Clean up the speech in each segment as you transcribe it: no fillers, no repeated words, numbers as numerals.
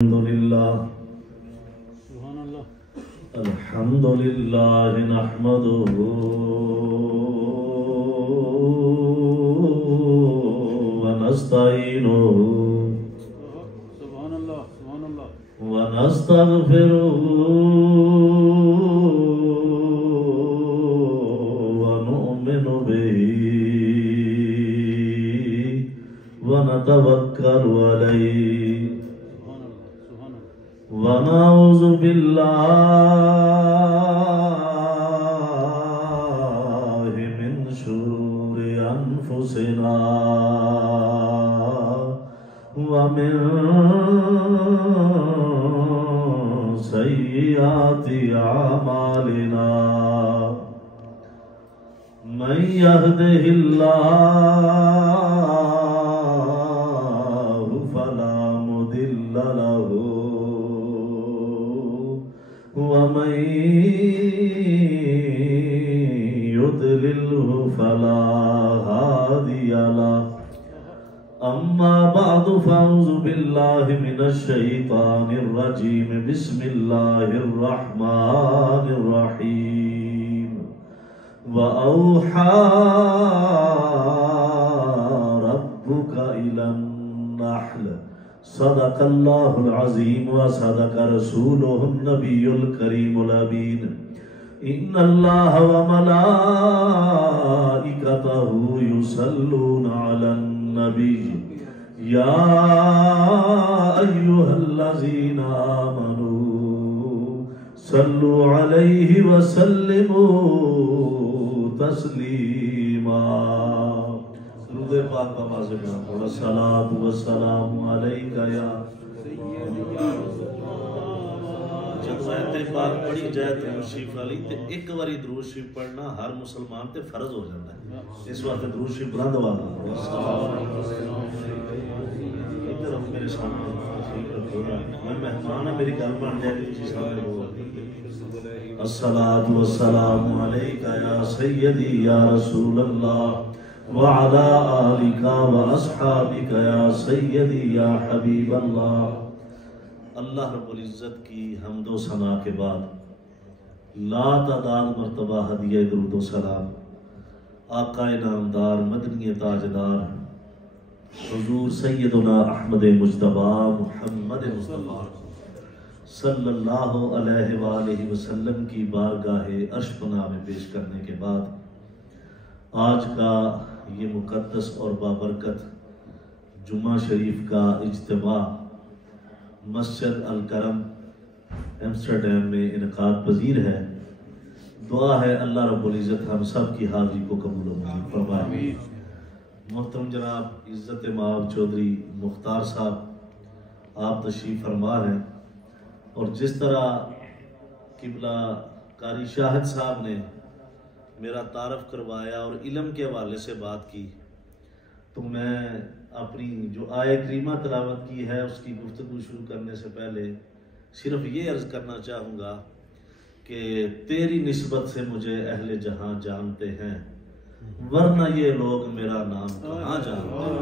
الحمد لله نحمده ونستعينه ونستغفره ونؤمن به ونتوكل عليه ونعوذ بالله من شرور أنفسنا ومن سيئات أعمالنا من يهده الله فلا مضل له ومن يضلله فلا هادي له أما بعد فأعوذ بالله من الشيطان الرجيم بسم الله الرحمن الرحيم وأوحى ربك إلى النحل صدق الله العظيم وصدق رسوله النبي الكريم الأمين إن الله وملائكته يصلون على النبي يا أيها الذين آمنوا صلوا عليه وسلموا تسليما درود پاک کا واضح کرنا پڑا الصلاۃ والسلام علیک یا جب آیت پاک پڑھی جائے درود شریف والی تے ایک باری درود شریف پڑھنا ہر مسلمان تے فرض ہو جاتا ہے اس واسطے درود شریف بلند آواز میں ادھر میرے سامنے میں مہمان ہوں میری گل بن جائے گی سامنے الصلاۃ والسلام علیک یا سیدی یا رسول اللہ وعلى آلك وأصحابك يا سيدي يا حبيب اللہ. اللہ رب العزت کی حمد و ثنا کے بعد لا تعداد مرتبہ ہدیہ درود و سلام آقا نامدار مدنی تاجدار حضور سیدنا احمد مجتبی محمد مصطفیٰ صلی اللہ علیہ وآلہ وسلم کی بارگاہ عرش پناہ میں پیش کرنے کے بعد آج کا یہ مقدس اور بابرکت جمعہ شریف کا اجتماع مسجد الکرم ایمسٹرڈیم میں انعقاد پذیر ہے. دعا ہے اللہ رب العزت ہم سب کی حاضری کو قبول و منظور فرمائے. محترم جناب عزت مآب چودھری مختار صاحب آپ تشریف فرما ہیں اور جس طرح قبلہ قاری شاہد صاحب نے میرا تعارف کروایا اور علم کے حوالے سے بات کی تو میں اپنی جو آیہ کریمہ تلاوت کی ہے اس کی گفتگو شروع کرنے سے پہلے صرف یہ عرض کرنا چاہوں گا کہ تیری نسبت سے مجھے اہل جہاں جانتے ہیں ورنہ یہ لوگ میرا نام کہاں جانتے ہیں.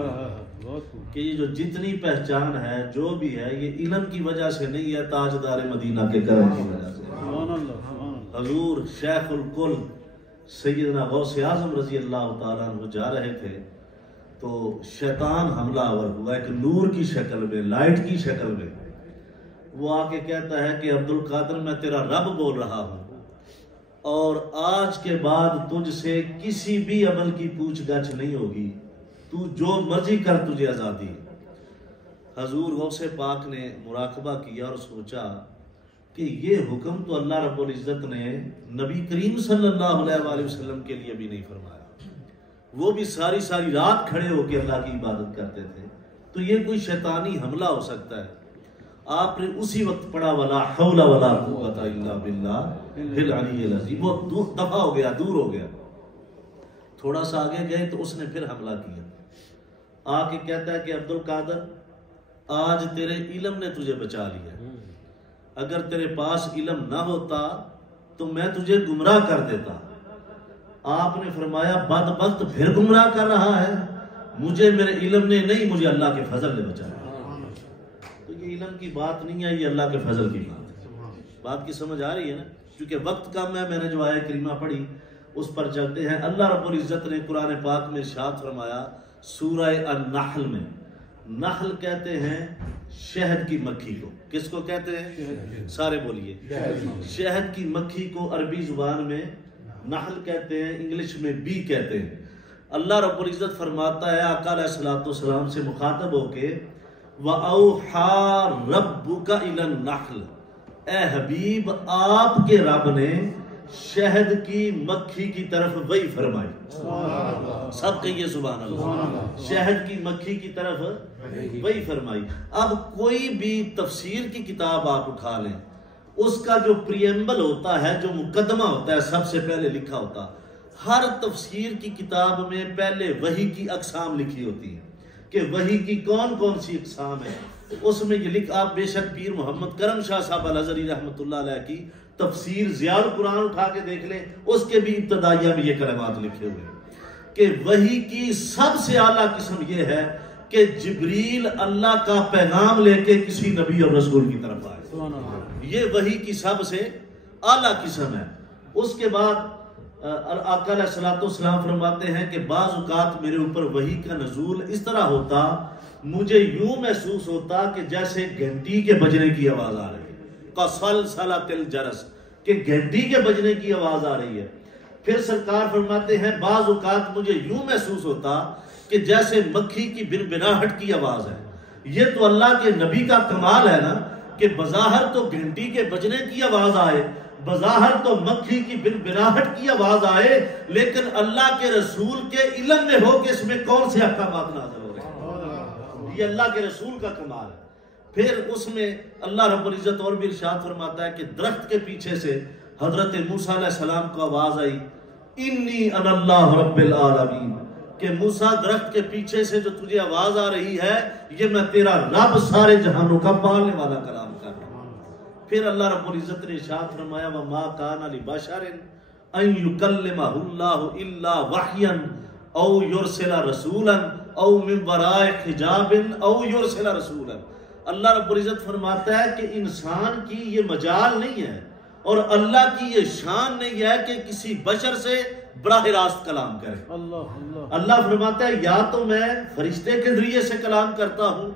کہ یہ جو جتنی پہچان ہے جو بھی ہے یہ علم کی وجہ سے نہیں ہے تاجدار مدینہ کے کرم کی وجہ سے. حضور شیخ الکل سیدنا غوث اعظم رضی اللہ تعالیٰ عنہ جا رہے تھے تو شیطان حملہ آور ہوا ایک نور کی شکل میں لائٹ کی شکل میں. وہ آ کے کہتا ہے کہ عبد القادر میں تیرا رب بول رہا ہوں اور آج کے بعد تجھ سے کسی بھی عمل کی پوچھ گچھ نہیں ہوگی تو جو مرضی کر تجھے آزادی. حضور غوث پاک نے مراقبہ کیا اور سوچا کہ یہ حکم تو اللہ رب العزت نے نبی کریم صلی اللہ علیہ وآلہ وسلم کے لیے بھی نہیں فرمایا. وہ بھی ساری ساری رات کھڑے ہو کے اللہ کی عبادت کرتے تھے تو یہ کوئی شیطانی حملہ ہو سکتا ہے. آپ نے اسی وقت پڑھا ولا حول ولا قوت الا باللہ العلی العظیم. وہ دفع ہو گیا دور ہو گیا. تھوڑا سا آگے گئے تو اس نے پھر حملہ کیا. آ کے کہتا ہے کہ عبد القادر آج تیرے علم نے تجھے بچا لیا. اگر تیرے پاس علم نہ ہوتا تو میں تجھے گمراہ کر دیتا. آپ نے فرمایا بدبخت پھر گمراہ کر رہا ہے. مجھے میرے علم نے نہیں، مجھے اللہ کے فضل نے بچایا. تو یہ علم کی بات نہیں ہے، یہ اللہ کے فضل کی بات ہے۔ بات کی سمجھ آ رہی ہے نا؟ کیونکہ وقت کم ہے، میں نے جو آیت کریمہ پڑھی اس پر چلتے ہیں۔ اللہ رب العزت نے قرآن پاک میں ارشاد فرمایا سورہ النحل میں، نحل کہتے ہیں شہد کی مکھی کو۔ کس کو کہتے ہیں؟ سارے بولیے۔ شہد کی مکھی کو عربی زبان میں نحل کہتے ہیں، انگلش میں بی کہتے ہیں۔ اللہ رب العزت فرماتا ہے آقا علیہ الصلوۃ والسلام سے مخاطب ہو کے وَأَوْحَى رَبُّكَ إِلَى النَّحْلِ، اے حبیب آپ کے رب نے شہد کی مکھی کی طرف وحی فرمائی۔ سب کہیے سبحان اللہ۔ شہد کی مکھی کی طرف وحی فرمائی۔ اب کوئی بھی تفسیر کی کتاب آپ اٹھا لیں، اس کا جو پریمبل ہوتا ہے، جو مقدمہ ہوتا ہے، سب سے پہلے لکھا ہوتا، ہر تفسیر کی کتاب میں پہلے وحی کی اقسام لکھی ہوتی ہیں کہ وحی کی کون کون سی اقسام ہے۔ اس میں یہ لکھ، آپ بے شک پیر محمد کرم شاہ صاحب الازہری رحمۃ اللہ علیہ کی تفسیر ضیاء القرآن اٹھا کے دیکھ لیں، اس کے بھی ابتدائیہ میں یہ کلمات لکھے ہوئے ہیں کہ وحی کی سب سے اعلیٰ قسم یہ ہے کہ جبریل اللہ کا پیغام لے کے کسی نبی اور رسول کی طرف آئے، یہ وحی کی سب سے اعلیٰ قسم ہے۔ اس کے بعد آقا علیہ الصلوۃ والسلام فرماتے ہیں کہ بعض اوقات میرے اوپر وحی کا نزول اس طرح ہوتا، مجھے یوں محسوس ہوتا کہ جیسے گھنٹی کے بجنے کی آواز آ رہی ہے، قصلصلۃ الجرس، کہ گھنٹی کے بجنے کی آواز آ رہی ہے۔ پھر سرکار فرماتے ہیں بعض اوقات مجھے یوں محسوس ہوتا کہ جیسے مکھی کی بنبناہٹ کی آواز ہے۔ یہ تو اللہ کے نبی کا کمال ہے نا کہ بظاہر تو گھنٹی کے بجنے کی آواز آئے، بظاہر تو مکھی کی بنبناہٹ کی آواز آئے، لیکن اللہ کے رسول کے علم میں ہو کہ اس میں کون سے احکامات نازل ہو رہے ہیں۔ یہ اللہ کے رسول کا کمال ہے۔ پھر اس میں اللہ رب العزت اور بھی ارشاد فرماتا ہے کہ درخت کے پیچھے سے حضرت موسیٰ علیہ السلام کو آواز آئی، انی انا اللہ رب العالمین، کہ موسیٰ درخت کے پیچھے سے جو تجھے آواز آ رہی ہے یہ میں تیرا رب سارے جہانوں کا پالنے والا کلام کر رہا ہوں۔ پھر اللہ رب العزت نے ارشاد فرمایا وَمَا كَانَ لِبَشَرٍ أَن يُكَلِّمَهُ اللَّهُ إِلَّا وَحْيًا أَوْ يُرْسِلَ رَسُولًا أَوْ مِن وَرَاءِ حِجَابٍ أَوْ يُرْسِلَ رَسُولًا۔ اللہ رب العزت فرماتا ہے کہ انسان کی یہ مجال نہیں ہے اور اللہ کی یہ شان نہیں ہے کہ کسی بشر سے براہ راست کلام کرے۔ اللہ فرماتا ہے یا تو میں فرشتے کے ذریعے سے کلام کرتا ہوں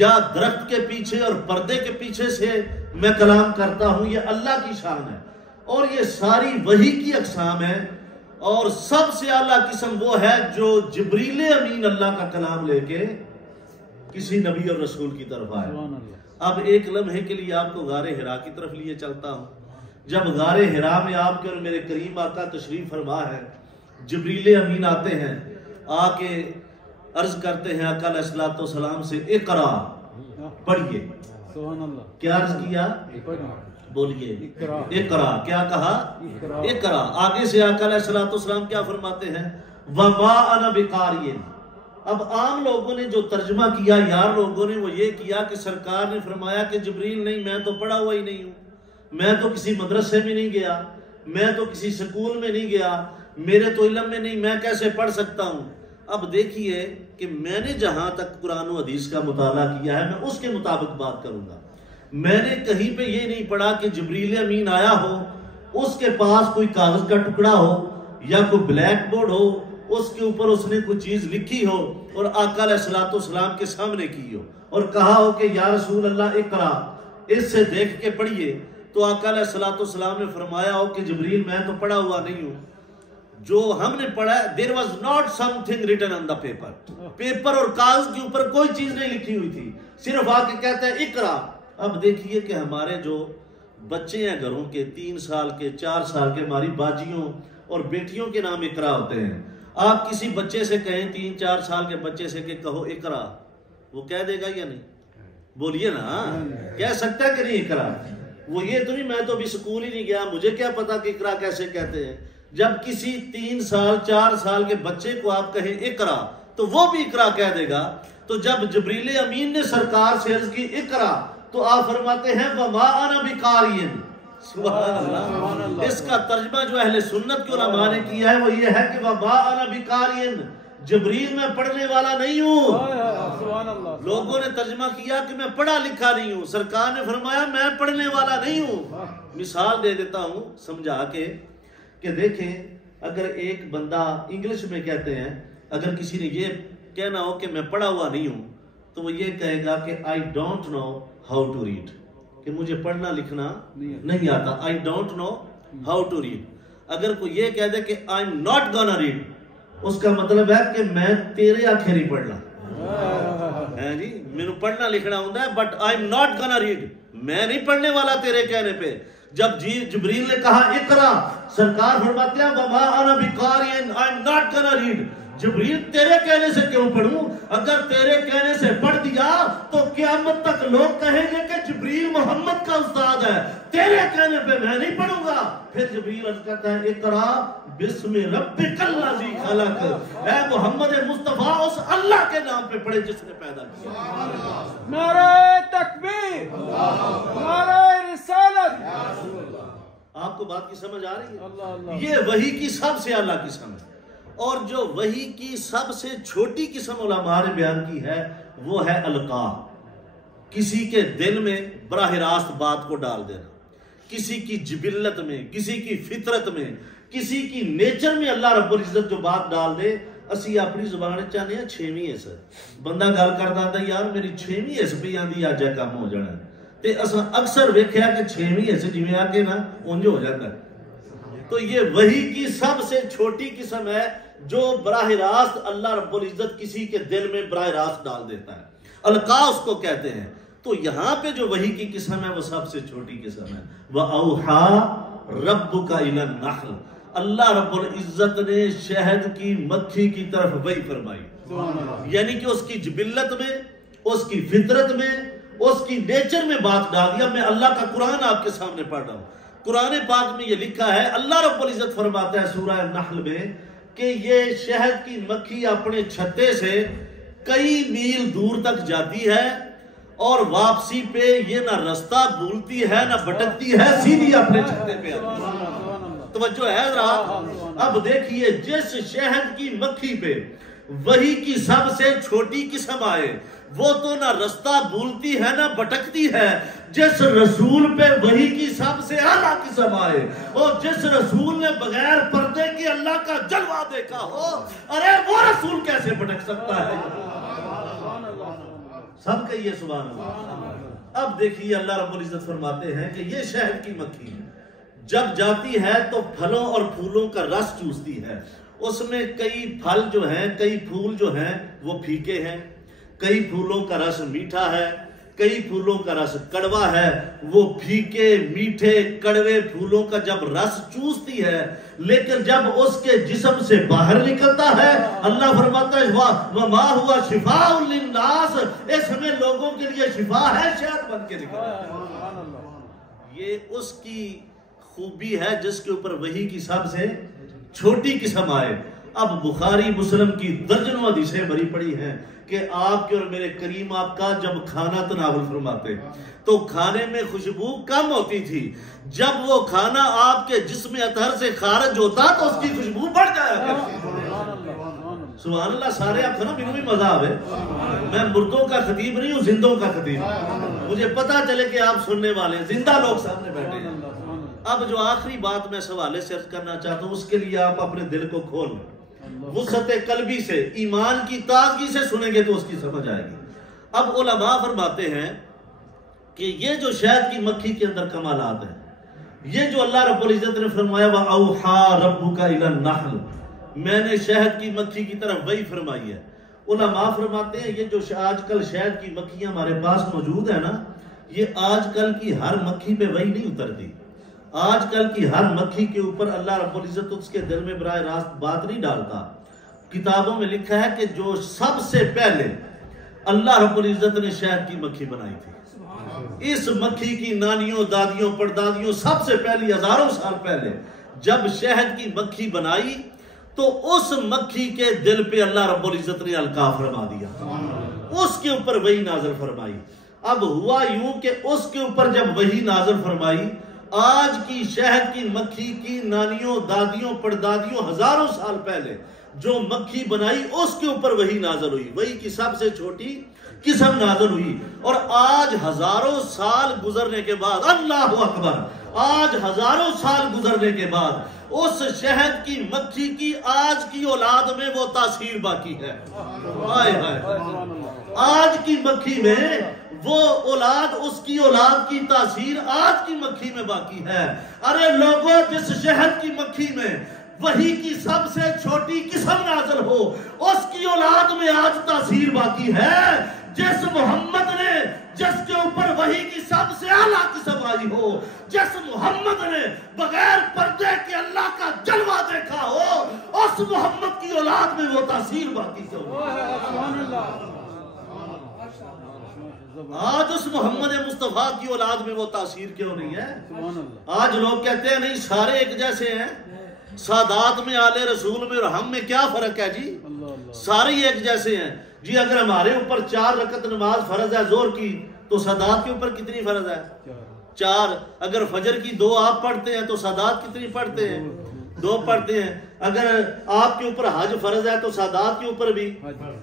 یا درخت کے پیچھے اور پردے کے پیچھے سے میں کلام کرتا ہوں، یہ اللہ کی شان ہے اور یہ ساری وحی کی اقسام ہے۔ اور سب سے اعلیٰ قسم وہ ہے جو جبریل امین اللہ کا کلام لے کے کسی نبی اور رسول کی طرف آئے۔ اب ایک لمحے کے لیے آپ کو غار حرا کی طرف لیے چلتا ہوں۔ جب غار حرا میں آپ کے اور میرے کریم آقا تشریف فرما ہے، جبریل امین آتے ہیں، آ کے عرض کرتے ہیں آقا علیہ الصلوۃ والسلام سے اقرا، پڑھیے۔ کیا عرض کیا؟ بولیے اقرا۔ کیا کہا؟ اقرا۔ آگے سے آقا علیہ الصلوۃ والسلام کیا فرماتے ہیں؟ وما انا بقاری۔ اب عام لوگوں نے جو ترجمہ کیا، یار لوگوں نے، وہ یہ کیا کہ سرکار نے فرمایا کہ جبریل نہیں، میں تو پڑھا ہوا ہی نہیں ہوں، میں تو کسی مدرسے میں نہیں گیا، میں تو کسی سکول میں نہیں گیا، میرے تو علم میں نہیں، میں کیسے پڑھ سکتا ہوں؟ اب دیکھیے کہ میں نے جہاں تک قرآن و حدیث کا مطالعہ کیا ہے میں اس کے مطابق بات کروں گا۔ میں نے کہیں پہ یہ نہیں پڑھا کہ جبریل امین آیا ہو، اس کے پاس کوئی کاغذ کا ٹکڑا ہو یا کوئی بلیک بورڈ ہو، اس کے اوپر اس نے کوئی چیز لکھی ہو اور آقا علیہ الصلوۃ والسلام کے سامنے کی ہو اور کہا ہو کہ یا رسول اللہ اقرا، اس سے دیکھ کے پڑھیے۔ تو آقا علیہ الصلوۃ والسلام نے فرمایا ہو کہ جبریل میں تو پڑھا ہوا نہیں ہوں، جو ہم نے پڑھا ہے there was not something written on the paper، paper اور کاغذ کے اوپر کوئی چیز نہیں لکھی ہوئی تھی، صرف آ کے کہتا ہے اقرا۔ اب دیکھیے کہ ہمارے جو بچے ہیں گھروں کے 3 سال کے 4 سال کے، ہماری باجیوں اور بیٹیوں کے نام اقرا ہوتے ہیں۔ آپ کسی بچے سے کہیں 3-4 سال کے بچے سے کہ کہو اقرا، وہ کہہ دے گا یا نہیں؟ بولیے نا، کہہ سکتا ہے کہ نہیں اقرا؟ وہ یہ تو نہیں میں تو ابھی سکول ہی نہیں گیا، مجھے کیا پتا کہ اقرا کیسے کہتے ہیں۔ جب کسی 3 سال 4 سال کے بچے کو آپ کہیں اقرا تو وہ بھی اقرا کہہ دے گا۔ تو جب جبریل امین نے سرکار سے عرض کی اقرا تو آپ فرماتے ہیں وما انا بقاری۔ سبحان اللہ۔ اس کا ترجمہ جو اہل سنت کے علماء نے کیا ہے وہ یہ ہے کہ وما انا بقاری، جبریل میں پڑھنے والا نہیں ہوں. سبحان اللہ. لوگوں نے ترجمہ کیا کہ میں پڑھا لکھا نہیں ہوں. سرکار نے فرمایا میں پڑھنے والا نہیں ہوں. مثال دے دیتا ہوں سمجھا کے کہ دیکھیں اگر ایک بندہ انگلش میں کہتے ہیں اگر کسی نے یہ کہنا ہو کہ میں پڑھا ہوا نہیں ہوں تو وہ یہ کہے گا کہ I don't know how to read, کہ مجھے پڑھنا لکھنا نہیں آتا. I don't know how to read. اگر کوئی یہ کہہ دے کہ I'm not gonna read, اس کا مطلب ہے کہ میں تیرے آنکھیں نہیں پڑھنا ہے جی. میں پڑھنا لکھنا ہوتا ہے but I'm not gonna read, میں نہیں پڑھنے والا تیرے کہنے پہ. جب جبریل نے کہا اقرا، سرکار فرماتے ہیں وما انا بقاری I'm not gonna read. جبریل تیرے کہنے سے کیوں پڑھوں؟ اگر تیرے کہنے سے پڑھ دیا تو قیامت تک لوگ کہیں گے کہ جبریل محمد کا استاد ہے، تیرے کہنے پہ میں نہیں پڑھوں گا. پھر جبریل عرض کرتا ہے اقرا بسم ربک الذی خلق، اے محمد مصطفیٰ اس اللہ کے نام پہ پڑھے جس نے پیدا کیا. نعرہ تکبیر، نعرہ رسالت. آپ کو بات کی سمجھ آ رہی ہے؟ اللہ اللہ. یہ وحی کی سب سے اعلیٰ قسم ہے. اور جو وحی کی سب سے چھوٹی قسم علماء نے بیان کی ہے وہ ہے القاء، کسی کے دل میں براہ راست بات کو ڈال دینا. کسی کی جبلت میں، کسی کی فطرت میں، کسی کی نیچر میں اللہ رب العزت جو بات ڈال دے. اسی اپنی زبان چاہنے ہیں 6ویں حصہ بندہ گل کرتا تھا یار میری 6ویں حصہ پہ آندی آ جائے کام ہو جانا ہے. تے اساں اکثر ویکھیا کہ 6ویں حصہ جویں آ کے نا اونج ہو جاتا ہے. تو یہ وحی کی سب سے چھوٹی قسم ہے جو براہ راست اللہ رب العزت کسی کے دل میں براہ راست ڈال دیتا ہے. القاء اس کو کہتے ہیں. تو یہاں پہ جو وحی کی قسم ہے وہ سب سے چھوٹی قسم ہے. وَأَوْحَا رَبُّكَ إِلَى النَّحْلِ، اللہ رب العزت نے شہد کی مکھی کی طرف وحی فرمائی. یعنی کہ اس کی جبلت میں، اس کی فطرت میں، اس کی نیچر میں بات ڈال دیا. میں اللہ کا قرآن آپ کے سامنے پڑھ رہا ہوں. قرآن پاک میں یہ لکھا ہے، اللہ رب العزت فرماتا ہے سورہ نحل میں کہ یہ شہد کی مکھی اپنے چھتے سے کئی میل دور تک جاتی ہے اور واپسی پہ یہ نہ رستہ بھولتی ہے نہ بھٹکتی ہے، سیدھی اپنے چھتے پہ آتی ہے. توجہ ہے ذرا. اب دیکھیے جس شہد کی مکھی پہ وحی کی سب سے چھوٹی قسم آئے وہ تو نہ رستہ بھولتی ہے نہ بھٹکتی ہے. جس رسول پہ وحی کی سب سے اعلیٰ قسم آئے اور جس رسول نے بغیر پردے کی اللہ کا جلوہ دیکھا ہو، ارے وہ رسول کیسے بھٹک سکتا ہے؟ سب کہیے سبحان اللہ. اب دیکھیے اللہ رب العزت فرماتے ہیں کہ یہ شہد کی مکھی جب جاتی ہے تو پھلوں اور پھولوں کا رس چوستی ہے. اس میں کئی پھل جو ہیں، کئی پھول جو ہیں وہ پھیکے ہیں، کئی پھولوں کا رس میٹھا ہے، کئی پھولوں کا رس کڑوا ہے. وہ پھیکے میٹھے کڑوے پھولوں کا جب رس چوستی ہے لیکن جب اس کے جسم سے باہر نکلتا ہے اللہ فرماتا ہے وَمَا هُوَ شِفَاءٌ لِلنَّاسِ، اس میں لوگوں کے لیے شفا ہے، شہد بن کے نکلتا ہے. یہ اس کی خوبی ہے جس کے اوپر وحی کی سب سے چھوٹی قسم آئے. اب بخاری مسلم کی درجنوں حدیثیں بھری پڑی ہیں کہ آپ کے اور میرے کریم آپ کا جب کھانا تناول فرماتے تو کھانے میں خوشبو کم ہوتی تھی، جب وہ کھانا آپ کے جسم اطہر سے خارج ہوتا تو اس کی خوشبو بڑھ جایا کرتی. سبحان اللہ. سارے آپ نا میرے بھی مزہ آوے. میں مردوں کا خطیب نہیں ہوں، زندوں کا خطیب. مجھے پتا چلے کہ آپ سننے والے ہیں، زندہ لوگ سامنے بیٹھے ہیں. اب جو آخری بات میں اس حوالے سے عرض کرنا چاہتا ہوں اس کے لیے آپ اپنے دل کو کھول وسعت قلبی سے، ایمان کی تازگی سے سنیں گے تو اس کی سمجھ آئے گی. اب علماء فرماتے ہیں کہ یہ جو شہد کی مکھی کے اندر کمالات ہیں، یہ جو اللہ رب العزت نے فرمایا وَأَوْحَا رَبُّكَ إِلَى النَّحْلِ، میں نے شہد کی مکھی کی طرف وحی فرمائی ہے. علماء فرماتے ہیں یہ جو آج کل شہد کی مکھیاں ہمارے پاس موجود ہیں نا، یہ آج کل کی ہر مکھی پہ وحی نہیں اترتی. آج کل کی ہر مکھی کے اوپر اللہ رب العزت اس کے دل میں براہ راست بات نہیں ڈالتا. کتابوں میں لکھا ہے کہ جو سب سے پہلے اللہ رب العزت نے شہد کی مکھی بنائی تھی، اس مکھی کی نانیوں دادیوں پردادیوں سب سے پہلی ہزاروں سال پہلے جب شہد کی مکھی بنائی تو اس مکھی کے دل پہ اللہ رب العزت نے القاء فرما دیا، اس کے اوپر وحی نازل فرمائی. اب ہوا یوں کہ اس کے اوپر جب وحی نازل فرمائی، آج کی شہد کی مکھی کی نانیوں دادیوں پردادیوں ہزاروں سال پہلے جو مکھی بنائی اس کے اوپر وہی نازل ہوئی، وہی کی سب سے چھوٹی قسم نازل ہوئی. اور آج ہزاروں سال گزرنے کے بعد، اللہ اکبر، آج ہزاروں سال گزرنے کے بعد اس شہد کی مکھی کی آج کی اولاد میں وہ تاثیر باقی ہے. ہائے ہائے، آج کی مکھی میں وہ اولاد، اس کی اولاد کی تاثیر آج کی مکھی میں باقی ہے. ارے لوگوں، جس شہد کی مکھی میں وہی کی سب سے چھوٹی قسم نازل ہو، اس کی اولاد میں آج تاثیر باقی ہے. جس محمد نے، جس کے اوپر وہی کی سب سے اعلیٰ قسم آئی ہو، جس محمد نے بغیر پردے کے اللہ کا جلوہ دیکھا ہو، اس محمد کی اولاد میں وہ تاثیر باقی کیوں نہیں؟ آج اس محمد مصطفیٰ کی اولاد میں وہ تاثیر کیوں نہیں ہے؟ آج لوگ کہتے ہیں نہیں سارے ایک جیسے ہیں، سادات میں، آل رسول میں اور ہم میں کیا فرق ہے جی؟ سارے ایک جیسے ہیں جی. اگر ہمارے اوپر 4 رکعت نماز فرض ہے ظہر کی، تو سادات کے اوپر کتنی فرض ہے؟ 4. اگر فجر کی 2 آپ پڑھتے ہیں تو سادات کتنی پڑھتے ہیں؟ 2 پڑھتے ہیں. اگر آپ کے اوپر حج فرض ہے تو سادات کے اوپر بھی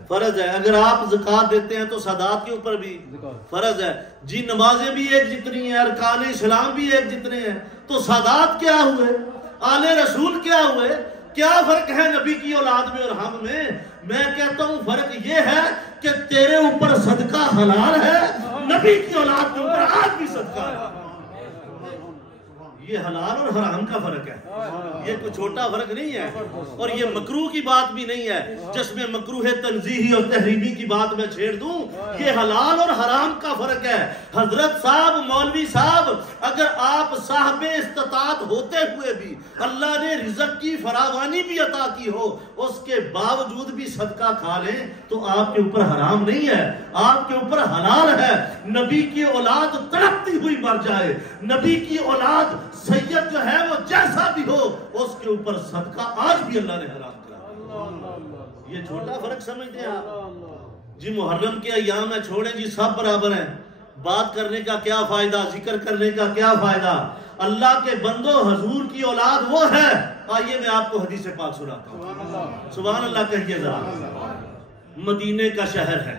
فرض ہے. اگر آپ زکوٰۃ دیتے ہیں تو سادات کے اوپر بھی فرض ہے جی. نمازیں بھی ایک جتنی ہیں، ارکان اسلام بھی ایک جتنے ہیں، تو سادات کیا ہوئے؟ آل رسول کیا ہوئے؟ کیا فرق ہے نبی کی اولاد میں اور ہم میں؟ میں کہتا ہوں فرق یہ ہے کہ تیرے اوپر صدقہ حلال ہے، نبی کی اولاد کے اوپر آج بھی صدقہ ہے. یہ حلال اور حرام کا فرق ہے، یہ کوئی چھوٹا فرق نہیں ہے. اور یہ مکروہ کی بات بھی نہیں ہے جس میں مکروہ تنزیہی اور تحریمی کی بات میں چھیڑ دوں. یہ حلال اور حرام کا فرق ہے. حضرت صاحب، مولوی صاحب، اگر آپ صاحب استطاعت ہوتے ہوئے بھی اللہ نے رزق کی فراوانی بھی عطا کی ہو، اس کے باوجود بھی صدقہ کھا لیں تو آپ کے اوپر حرام نہیں ہے، آپ کے اوپر حلال ہے. نبی کی اولاد تڑپتی ہوئی مر جائے، نبی کی اولاد سید جو ہے وہ جیسا بھی ہو، اس کے اوپر صدقہ آج بھی اللہ نے حرام کرا. یہ چھوٹا فرق سمجھتے ہیں آپ جی؟ محرم کے ایام میں چھوڑیں جی، سب برابر ہیں. بات کرنے کا کیا فائدہ، ذکر کرنے کا کیا فائدہ؟ اللہ کے بندو، حضور کی اولاد وہ ہے. آئیے میں آپ کو حدیث پاک سناتا ہوں. سبحان اللہ کہیے ذرا. مدینے کا شہر ہے،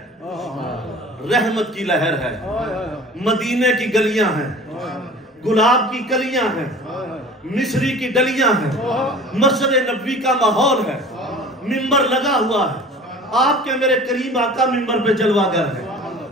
رحمت کی لہر ہے، مدینے کی گلیاں ہیں، گلاب کی کلیاں ہیں، مصری کی ڈلیاں ہیں، مسجد نبوی کا ماحول ہے، منبر لگا ہوا ہے، آپ کے میرے کریم آقا منبر پہ جلوہ گر ہے،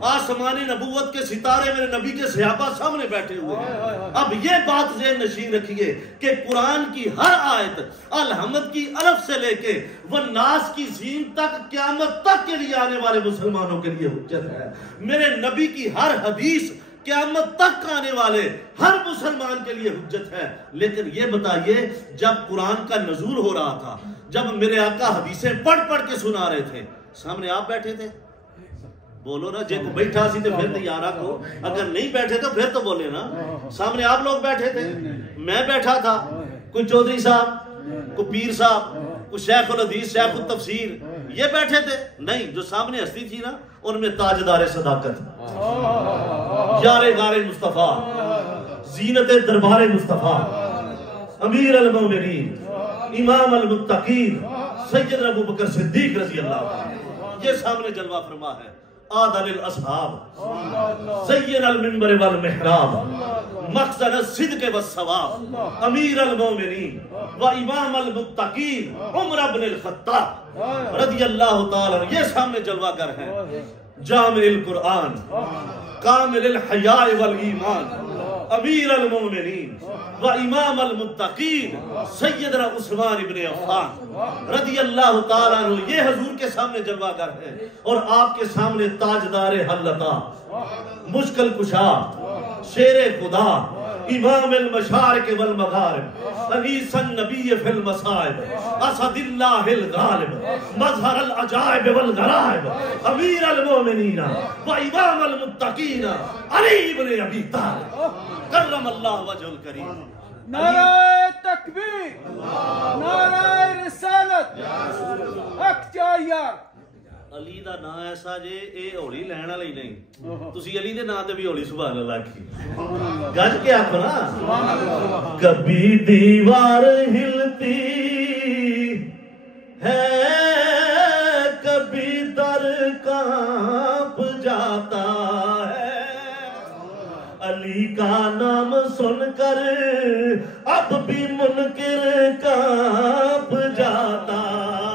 آسمان نبوت کے ستارے میرے نبی کے صحابہ سامنے بیٹھے ہوئے ہیں. اب یہ بات ذہن نشین رکھیے کہ قرآن کی ہر آیت الحمد کی الف سے لے کے والناس کی سین تک قیامت تک کے لیے آنے والے مسلمانوں کے لیے حجت ہے. میرے نبی کی ہر حدیث قیامت تک آنے والے ہر مسلمان کے لیے حجت ہے. لیکن یہ بتائیے، جب قرآن کا نزول ہو رہا تھا، جب میرے آقا حدیثیں پڑھ پڑھ کے سنا رہے تھے، سامنے آپ بیٹھے تھے؟ بولو نا. جے کو بیٹھا سی تو پھر تیارہ کو، اگر نہیں بیٹھے تو پھر تو بولے نا. سامنے آپ لوگ بیٹھے تھے، میں بیٹھا تھا، کوئی چودھری صاحب، کوئی پیر صاحب، کوئی شیخ الحدیث، شیخ التفسیر، یہ بیٹھے تھے؟ نہیں. جو سامنے ہستی تھی نا، ان میں تاجدار صداقت، یار غار مصطفیٰ، زینت دربار مصطفیٰ، امیر المومنین، امام المتقین، سیدنا ابو بکر صدیق رضی اللہ عنہ، یہ سامنے جلوہ فرما ہے. آدل الاصحاب، زین المنبر والمحراب، مخزن الصدق والثواب، امیر المومنین و امام المتقین عمر بن الخطاب رضی اللہ تعالی عنہ، یہ سامنے جلوہ گر ہے. جامع القرآن، کامل الحیاء والایمان، امیر المومنین و امام المتقین سیدنا عثمان ابن عفان رضی اللہ تعالیٰ عنہ، یہ حضور کے سامنے جلوہ گر ہے. اور آپ کے سامنے تاجدار حلتا، مشکل کشا، شیر خدا، امام المشارق والمغارب، انیس النبی فی المصائب، اسد اللہ الغالب، مظہر العجائب والغرائب، امیر المومنین و امام المتقین علی بن ابی طالب کرم اللہ وجہ الکریم. نعرہ تکبیر، نعرہ رسالت، حق چاہیے. علی دا نا ایسا جے اے ہولی لین والا ہی نہیں، تسی علی دے نا تے بھی ہولی سبحان اللہ کی گج کے آکھو نا. کبھی دیوار ہلتی ہے کبھی در کانپ جاتا ہے، علی کا نام سن کر اب بھی منکر کانپ جاتا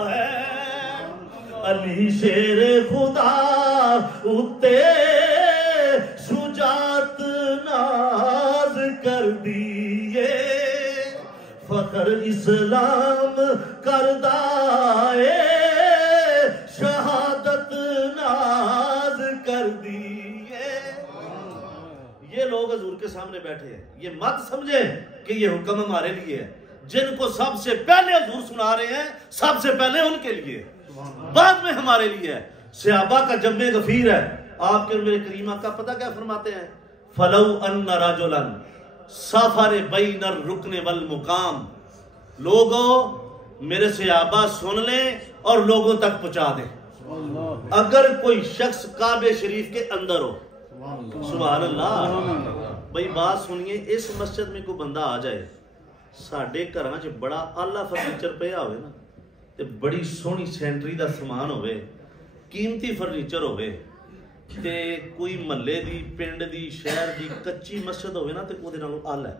ہے، علی شیر خدا اتے شجاعت ناز کر دیے، فخر اسلام کردائے شہادت ناز کر دیے۔ یہ لوگ حضور کے سامنے بیٹھے ہیں، یہ مت سمجھیں کہ یہ حکم ہمارے لیے ہے، جن کو سب سے پہلے حضور سنا رہے ہیں سب سے پہلے ان کے لیے، بعد میں ہمارے لیے ہے۔ صحابہ کا جمع غفیر ہے۔ آپ کے اور میرے کریم آقا پتہ کیا فرماتے ہیں؟ فلو ان رجلا سافر بین الرکن والمقام، لوگوں میرے صحابہ سن لیں اور لوگوں تک پہنچا دیں۔ اگر کوئی شخص کعبہ شریف کے اندر ہو، سبحان اللہ، بھئی بات سنیے، اس مسجد میں کوئی بندہ آ جائے، ساڈے گھراں وچ بڑا اعلیٰ فرنیچر پیا ہوئے نا، تے بڑی سونی سینٹری دا سامان ہوئے، قیمتی فرنیچر ہوئے، تے کوئی محلے دی، پنڈ دی، شہر دی کچی مسجد ہوئے نا، تے او دے نالوں اعلیٰ ہے۔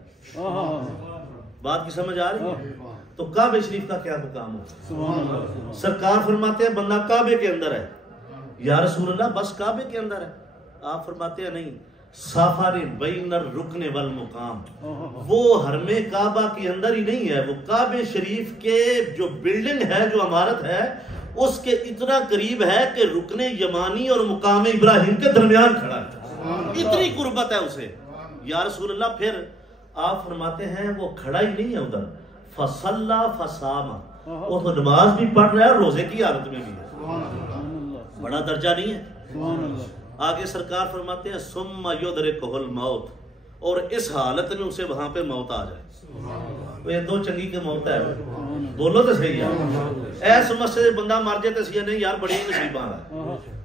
بات کی سمجھ آ رہی ہے؟ تو کعبہ شریف کا کیا مقام ہو؟ سرکار فرماتے ہیں بندہ کعبے کے اندر ہے، یا رسول اللہ بس کعبے کے اندر ہے؟ آپ فرماتے ہیں نہیں، سافر بین الرکن والمقام، وہ حرم کعبہ کے اندر ہی نہیں ہے، وہ کعبہ شریف کے جو بلڈنگ ہے، جو عمارت ہے، اس کے اتنا قریب ہے کہ رکن یمانی اور مقام ابراہیم کے درمیان کھڑا ہے، اتنی قربت ہے اسے۔ یا رسول اللہ پھر آپ فرماتے ہیں وہ کھڑا ہی نہیں ہے ادھر، فصلی فصام، وہ تو نماز بھی پڑھ رہا ہے اور روزے کی حالت میں بھی ہے، بڑا درجہ نہیں ہے؟ آگے سرکار فرماتے ہیں ثم یدرکہ الموت، اور اس حالت میں اسے وہاں پہ موت آ جائے۔ یہ دو چنگی کے موت ہے، بولو تو صحیح ہے۔ ایس مسجد بندہ مر جائے تو سیا نہیں یار بڑی نصیباں ہے،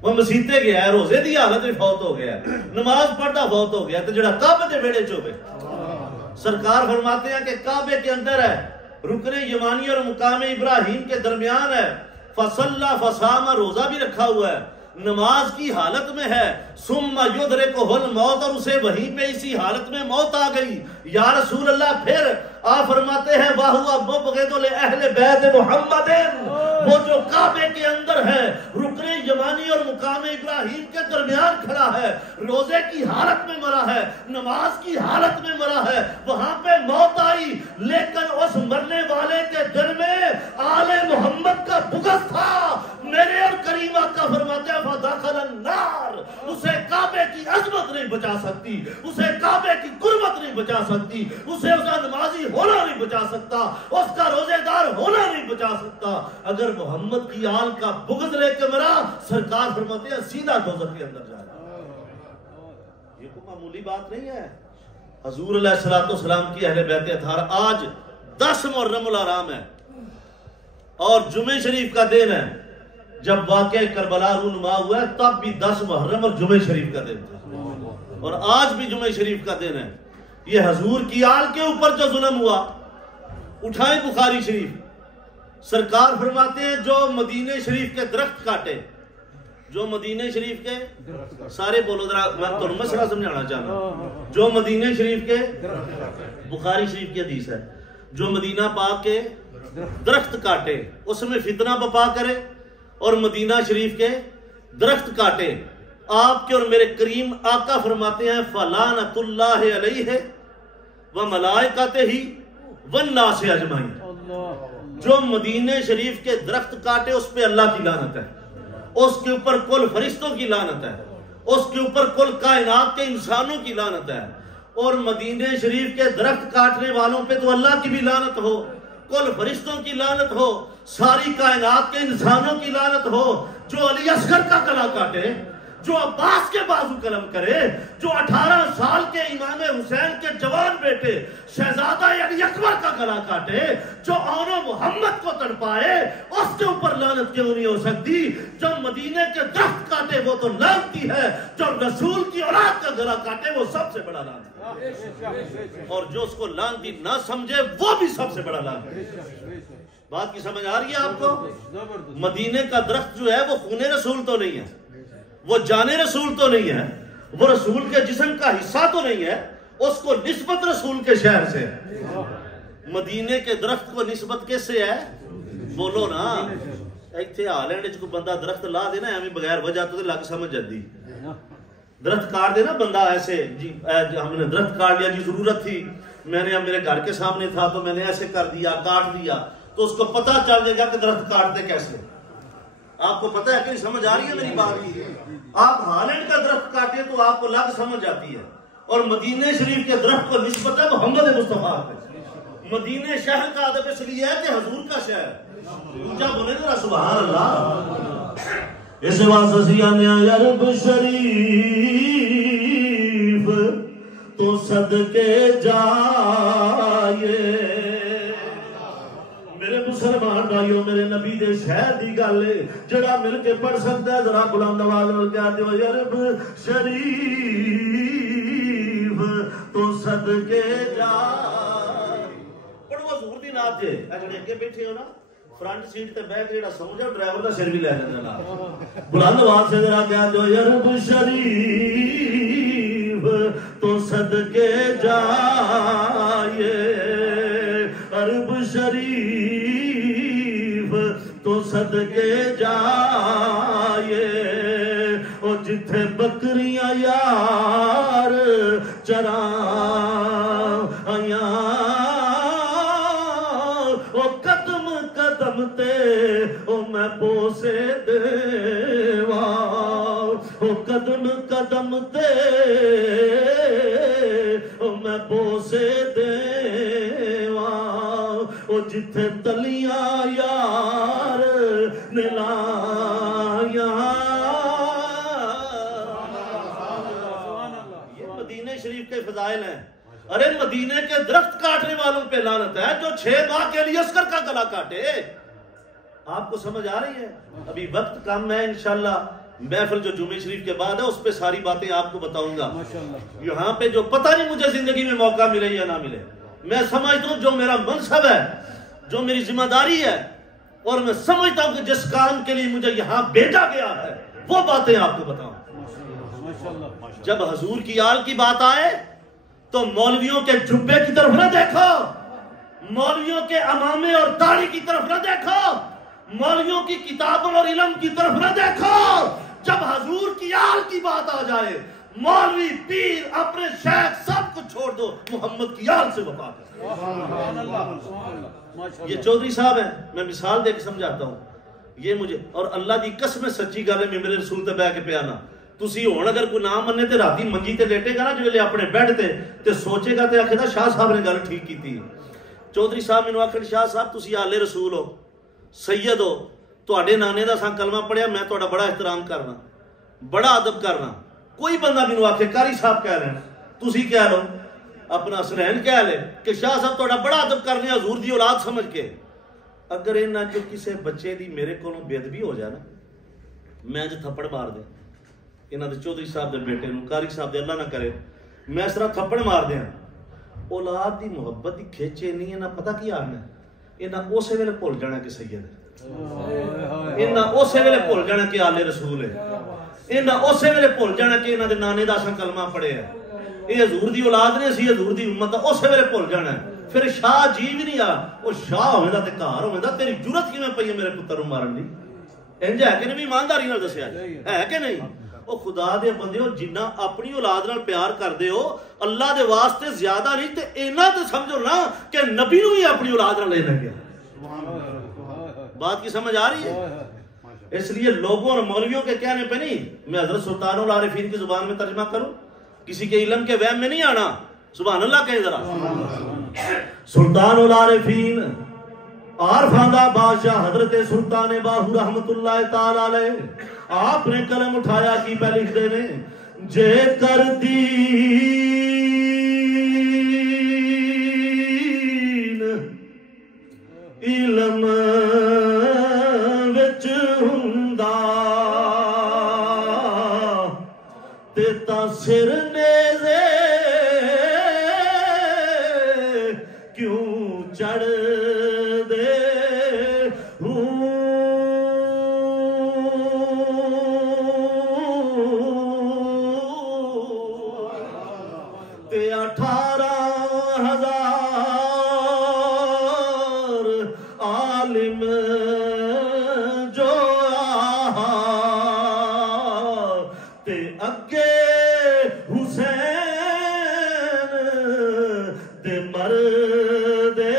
وہ مسیتے گیا ہے، روزے دی حالت میں فوت ہو گیا ہے، نماز پڑھتا فوت ہو گیا، تو جڑا کعبے دے بیڑے چوبے۔ سرکار فرماتے ہیں کہ کعبے کے اندر ہے، رکن یمانی اور مقام ابراہیم کے درمیان ہے، فصلی فصام، روزہ بھی رکھا ہوا ہے، نماز کی حالت میں ہے، ثم یدرکہ الموت، اور اسے وہیں پہ اسی حالت میں موت آ گئی۔ یا رسول اللہ پھر آپ فرماتے ہیں وَهُوَ مُبْغِضٌ لِأَهْلِ بَيْتِ مُحَمَّدٍ، وہ جو کعبے کے اندر ہے، رکن یمانی اور مقام ابراہیم کے درمیان کھڑا ہے، روزے کی حالت میں مرا ہے، نماز کی حالت میں مرا ہے، وہاں پہ موت آئی، لیکن اس مرنے والے کے دل میں آل محمد کا بغض تھا۔ میرے اور کریم آقا فرماتے ہیں فَدَخَلَ النَّارِ، اسے کعبے کی عظمت نہیں بچا سکتی، اسے کعبے کی قربت نہیں بچا سکتی، اسے اس کا نمازی ہونا نہیں بچا سکتا، اس کا روزے دار ہونا نہیں بچا سکتا۔ اگر محمد کی آل کا بغض لے کے مرا، سرکار فرماتے ہیں سیدھا دوزخ کے اندر جائے گا۔ یہ کوئی معمولی بات نہیں ہے۔ حضور علیہ السلام کی اہل بیت اطہار، آج 10 محرم الحرام ہے اور جمعہ شریف کا دن ہے، جب واقعہ کربلا رونما ہوا ہے تب بھی 10 محرم اور جمعہ شریف کا دن تھا، اور آج بھی جمعہ شریف کا دن ہے۔ یہ حضور کی آل کے اوپر جو ظلم ہوا، اٹھائیں بخاری شریف، سرکار فرماتے ہیں جو مدینہ شریف کے درخت کاٹے، جو مدینہ شریف کے، سارے بولو ذرا، میں تو مسئلہ سمجھانا چاہتا، جو مدینہ شریف کے، بخاری شریف کی حدیث ہے، جو مدینہ پاک کے درخت کاٹے، اس میں فتنہ بپا کرے اور مدینہ شریف کے درخت کاٹے، آپ کے اور میرے کریم آقا فرماتے ہیں فَلَانَةُ اللَّهِ عَلَيْهِ وَمَلَائِكَتِهِ وَالنَّاسِ أَجْمَعِينَ، جو مدینہ شریف کے درخت کاٹے اس پہ اللہ کی لعنت ہے، اس کے اوپر کل فرشتوں کی لعنت ہے، اس کے اوپر کل کائنات کے انسانوں کی لعنت ہے، اور مدینہ شریف کے درخت کاٹنے والوں پہ تو اللہ کی بھی لعنت ہو، کل فرشتوں کی لعنت ہو، ساری کائنات کے انسانوں کی لعنت ہو۔ جو علی اصغر کا گلا کاٹے، جو عباس کے بازو قلم کرے، جو 18 سال کے امام حسین کے جوان بیٹے شہزادہ علی اکبر کا گلا کاٹے، جو آن محمد کو تڑپائے، اس کے اوپر لعنت کیوں نہیں ہو سکتی؟ جو مدینے کے درخت کاٹے وہ تو لعنتی ہے، جو رسول کی اولاد کا گلا کاٹے وہ سب سے بڑا لعنتی ہے، اور جو اس کو لعنتی نہ سمجھے وہ بھی سب سے بڑا لعنتی ہے۔ بات کی سمجھ آ رہی ہے آپ کو؟ زبردست. مدینے کا درخت جو ہے وہ خون رسول تو نہیں ہے، وہ جان رسول تو نہیں ہے، وہ رسول کے جسم کا حصہ تو نہیں ہے، اس کو نسبت رسول کے شہر سے ہے۔ مدینے کے درخت کو نسبت کس سے ہے؟ بولو نا۔ ایتھے ہالینڈ وچ کوئی بندہ درخت لا دے نا ایویں بغیر وجہ تو لگ سمجھ جاتی، درخت کاٹ دے نا بندہ ایسے، جی ہم نے درخت کاٹ لیا، جی ضرورت تھی، میں نے میرے گھر کے سامنے تھا تو میں نے ایسے کر دیا، کاٹ دیا، تو اس کو پتہ چل جائے گا کہ درخت کاٹتے کیسے۔ آپ کو پتہ ہے کہ سمجھ آ رہی ہے میری بات کی؟ آپ ہالینڈ کا درخت کاٹے تو آپ کو لگ سمجھ آتی ہے، اور مدینہ شریف کے درخت کو نسبت ہے محمد مصطفیٰ پہ۔ مدینہ شہر کا ادب اس لیے ہے کہ حضور کا شہر، اونچا بولے ذرا سبحان اللہ۔ اس واسطے سیانے عرب شریف تو صدقے جائے، میرے مسلمان بھائیوں، میرے نبی دے شہر دی گل ہے، جڑا مل کے پڑھ سکتا ہے ذرا بلند آواز نال کہہ دیو عرب شریف تو صدقے جائے۔ پڑھو حضور دی نعت جے، اے جڑے اگے بیٹھے ہو نا فرنٹ سیٹ تے بیٹھ کے جڑا سمجھو ڈرائیور دا سر بھی لے جاندے نال، بلند آواز سے ذرا کہہ دیو عرب شریف تو صدقے جائے، عرب شریف تو صدقے جائے، او جتھے بکریاں یار چرائیاں، او قدم قدم تے او میں بوسے دیواں، او قدم قدم تے او میں بوسے دیواں، او جتھے تلیاں یار نلائیاں۔ یہ مدینہ شریف کے فضائل ہیں۔ ارے مدینے کے درخت کاٹنے والوں پہ لعنت ہے جو 6 ماہ کے لیے عسکر کا گلا کاٹے۔ آپ کو سمجھ آ رہی ہے؟ ابھی وقت کم ہے، انشاءاللہ محفل جو جمعہ شریف کے بعد ہے اس پہ ساری باتیں آپ کو بتاؤں گا۔ یہاں پہ جو پتہ نہیں مجھے زندگی میں موقع ملے یا نہ ملے، میں سمجھتا ہوں جو میرا منصب ہے، جو میری ذمہ داری ہے، اور میں سمجھتا ہوں کہ جس کام کے لیے مجھے یہاں بھیجا گیا ہے وہ باتیں آپ کو بتاؤں۔ جب حضور کی آل کی بات آئے تو مولویوں کے جبے کی طرف نہ دیکھو، مولویوں کے امامے اور داڑھی کی طرف نہ دیکھو، مولویوں کی کتابوں اور علم کی طرف نہ دیکھو۔ جب حضور کی آل کی بات آ جائے، مولوی پیر اپنے شیخ سب کو چھوڑ دو، محمد کی آل سے وفا کرو۔ یہ چودھری صاحب ہیں، میں مثال دے کے سمجھاتا ہوں، یہ مجھے اور اللہ دی قسم سچی گل ہے، میں میرے رسول تے بہ کے پیا نا، تسی ہون اگر کوئی نہ منے تے راتی منجی تے لیٹے گا نا جو اپنے بیڈ تے سوچے گا تے آکھے گا شاہ صاحب نے گل ٹھیک کیتی ہے۔ چودھری صاحب مینوں آکھن شاہ صاحب تسی آلے رسول ہو، سید ہو، تواڈے نانے دا ساں کلمہ پڑھیا، میں تواڈا بڑا احترام کرنا، بڑا ادب کرنا۔ کوئی بندہ مینوں آکھے قاری صاحب کہہ رہے ہیں، تسی کہہ لو، اپنا سنین کہہ لے کہ شاہ صاحب تواڈا بڑا ادب کرنے حضور دی اولاد سمجھ کے۔ اگر انہاں جو کسے بچے دی میرے کولوں بے ادبی ہو جائے نا، میں اج تھپڑ مار دیں انہاں دے چودھری صاحب دے بیٹے نوں، قاری صاحب دے، اللہ نہ کرے، میں اس طرح تھپڑ مار دیاں، اولاد دی محبت دی کھیچے نہیں، انہاں پتہ کی آنا ہے، انہاں اسی ویلے بھول جانا کہ سید ہے، انہاں اسی ویلے بھول جانا کہ آل رسول ہے، انہاں اسی ویلے بھول جانا کہ انہاں دے نانے دا اساں کلمہ پڑھے ہے، یہ حضور دی اولاد نے، اسی حضور دی امت دا، اسی ویلے بھول جانا ہے۔ پھر شاہ جی بھی نہیں آ، وہ شاہ ہوئے دا تے کار ہوئے دا، تیری جرت کی میں پئی ہے میرے پتر نوں مارن دی؟ انج ہے کہ نہیں؟ ایمانداری نال دسیا ہے کہ نہیں؟ او خدا دے بندیو، جنہ اپنی اولاد نال پیار کردے ہو اللہ دے واسطے زیادہ نہیں تے اینا تے سمجھو نا کہ نبی نوں ہی اپنی اولاد نال لینا گیا۔ بات کی سمجھ آ رہی ہے؟ اس لیے لوگوں اور مولویوں کے کہنے پہ نہیں، میں حضرت سلطان العارفین کی زبان میں ترجمہ کروں، کسی کے علم کے وہم میں نہیں آنا، سبحان اللہ کہیں ذرا۔ سلطان العارفین عارفاں دا بادشاہ حضرت سلطان باہو رحمت اللہ تعالی علیہ، آپ نے قلم اٹھایا کی پہ لکھ دے نے، جے کر دین علم وچ ہوندا تے تاں سر نیزے کیوں چڑھ دے تے مر دے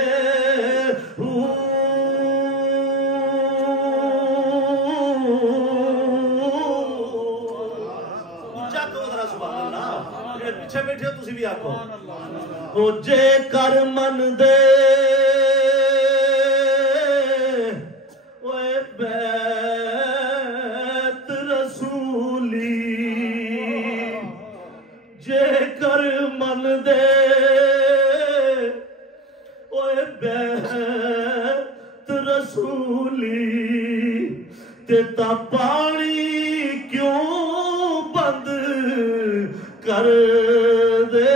پیچھے بیٹھے تسی بھی آکھو او جے کر من دے اوے بیت رسولی جے کر من دے اوے بیت رسولی تے تا پانی کیوں بند کر دے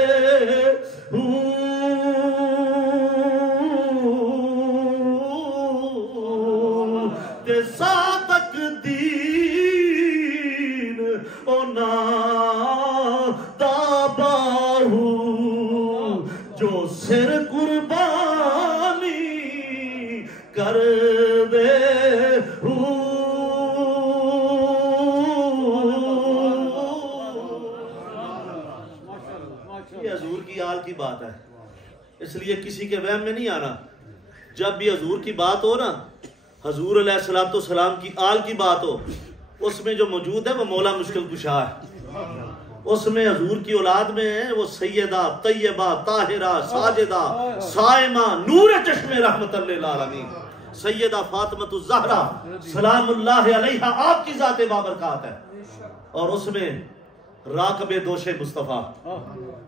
تے صادق دین اونا تاباہو جو سر قربانی کر دے یہ حضور کی آل کی بات ہے، اس لیے کسی کے وہم میں نہیں آنا۔ جب بھی حضور کی بات ہو نا، حضور علیہ السلام کی آل کی بات ہو، اس میں جو موجود ہے وہ مولا مشکل کشا ہے، اس میں حضور کی اولاد میں ہے وہ سیدہ طیبہ طاہرہ ساجدہ صائمہ نور چشم رحمت للعالمین سیدہ فاطمۃ الزہرا سلام اللہ علیہا آپ کی ذات بابرکات ہے، اور اس میں راکب دوش مصطفیٰ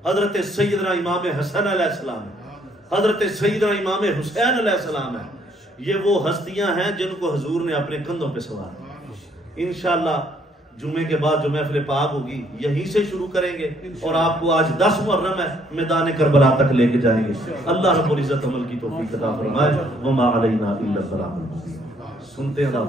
حضرت سیدنا امام حسن علیہ السلام ہے، حضرت سیدنا امام حسین علیہ السلام ہے۔ یہ وہ ہستیاں ہیں جن کو حضور نے اپنے کندھوں پہ سوار۔ انشاءاللہ جمعے کے بعد جو محفل پاک ہوگی یہیں سے شروع کریں گے، اور آپ کو آج 10 محرم ہے میدان کربلا تک لے کے جائیں گے۔ اللہ رب العزت عمل کی توفیق عطا فرمائے۔ وما علینا الا البلاغ المبین۔ سنتے ہیں اللہ